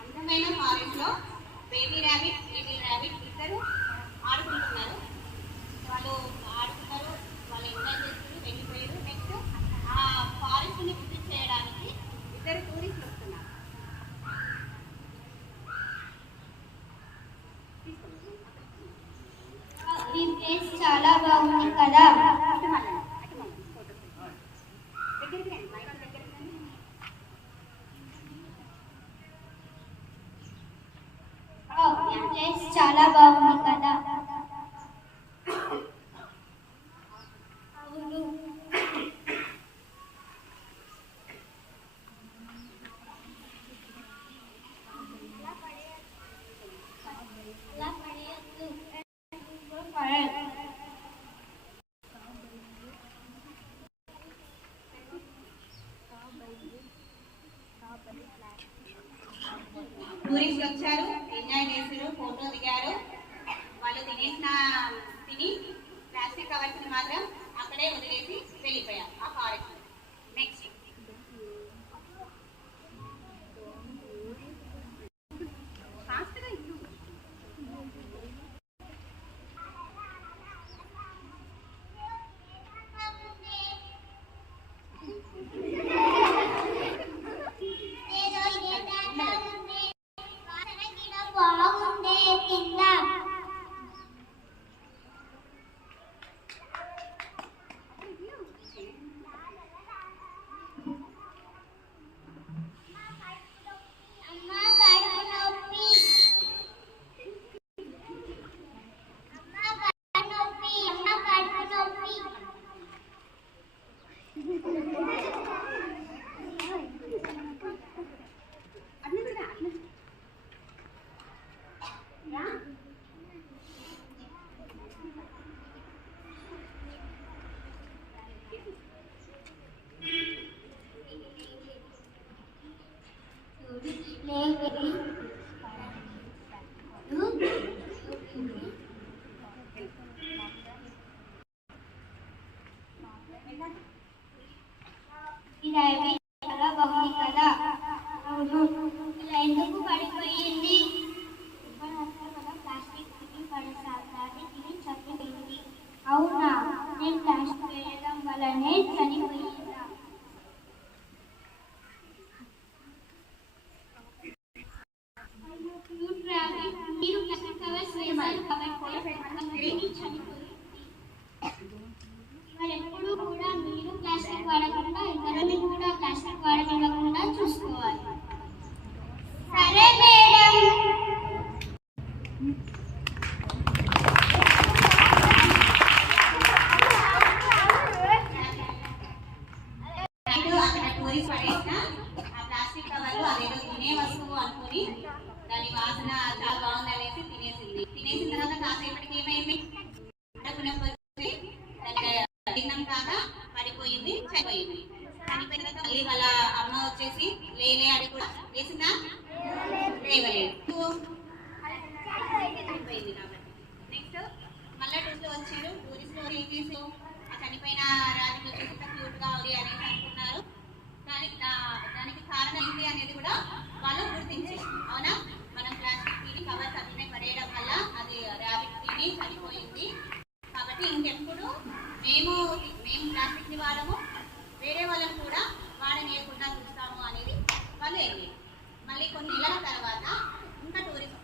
అందమైన ఫారెస్ట్ లో baby rabbit little rabbit ఇద్దరు ఆడుకుంటున్నారు. వాళ్ళు ఆడుతున్నారు, వాళ్ళు ఎంజాయ్ చేస్తారు, వెళ్ళిపోయారు. నెక్స్ట్ ఆ ఫారెస్ట్ ని విజిట్ చేయడానికి ఇద్దరు టూరిస్టులు వస్తున్నారు. ఈ ప్లేస్ చాలా బాగుంది కదా. ఈ ప్లేస్ చాలా బాగుంది కదా. అవును. అలా పడేయద్దు. టూరిస్టులు వచ్చారు, ఎంజాయ్ చేశారు, ఫోటో దిగారు. వాళ్ళు తిని ప్లాస్టిక్ కవర్స్ ని మాత్రం అక్కడే వదిలేసి వెళ్ళిపోయారు ఆ ఫారెస్ట్. నెక్స్ట్ బాగుండే కింద ఈ రైల్వే చాలా బాగుంది కదా. అవును. ఇలా ఎందుకు పడిపోయింది? ప్లాస్టిక్ తిని పడసారి తిని చనిపోయింది. అవునా, నేను ప్లాస్టిక్ వేయడం వల్లనే చనిపోయిందా? మీరు ప్లాస్టిక్ కవర్స్ వేశారు కాబట్టి చనిపోయింది. మరెప్పుడు కూడా మీరు ప్లాస్టిక్ వాడకుండా ఇతరులను కూడా ప్లాస్టిక్ వాడకుండా చూసుకోవాలి. సరే మేడం. అక్కడ టూరిస్ట్ పడేసిన ఆ ప్లాస్టిక్ కవర్లు అదేదో తినే వస్తువు అనుకుని దాని వాసన చాలా బాగుంది అనేసి తినేసిన తర్వాత కాసేపటికి ఏమైంది, తిన్నాం కాగా పడిపోయింది, చనిపోయింది. చనిపోయిన తర్వాత మళ్ళీ వాళ్ళ అమ్మ వచ్చేసి లేలే అని కూడా లేచిందా? లేవలేదు, చనిపోయింది కాబట్టి. నెక్స్ట్ మళ్ళీ టూరిస్టులు ఏం చేసారు, ఆ చనిపోయిన రాజుని వచ్చేసి క్యూట్ గా ఉంది అనేసి అనుకున్నారు. దానికి కారణం ఏంటి అనేది కూడా వాళ్ళు గుర్తించారు. అవునా, మనం ప్లాస్టిక్ తిని కవర్స్ అట్లనే పడేయడం వల్ల అది ర్యాబిట్ తిని చనిపోయింది. కాబట్టి ఇంకెప్పుడు మేము ప్లాస్టిక్ ని వాడము, వేరే వాళ్ళని కూడా వాడనీయకుండా చూస్తాము అనేది వాళ్ళు మళ్ళీ కొన్ని నెలల తర్వాత ఇంకా టూరిస్ట్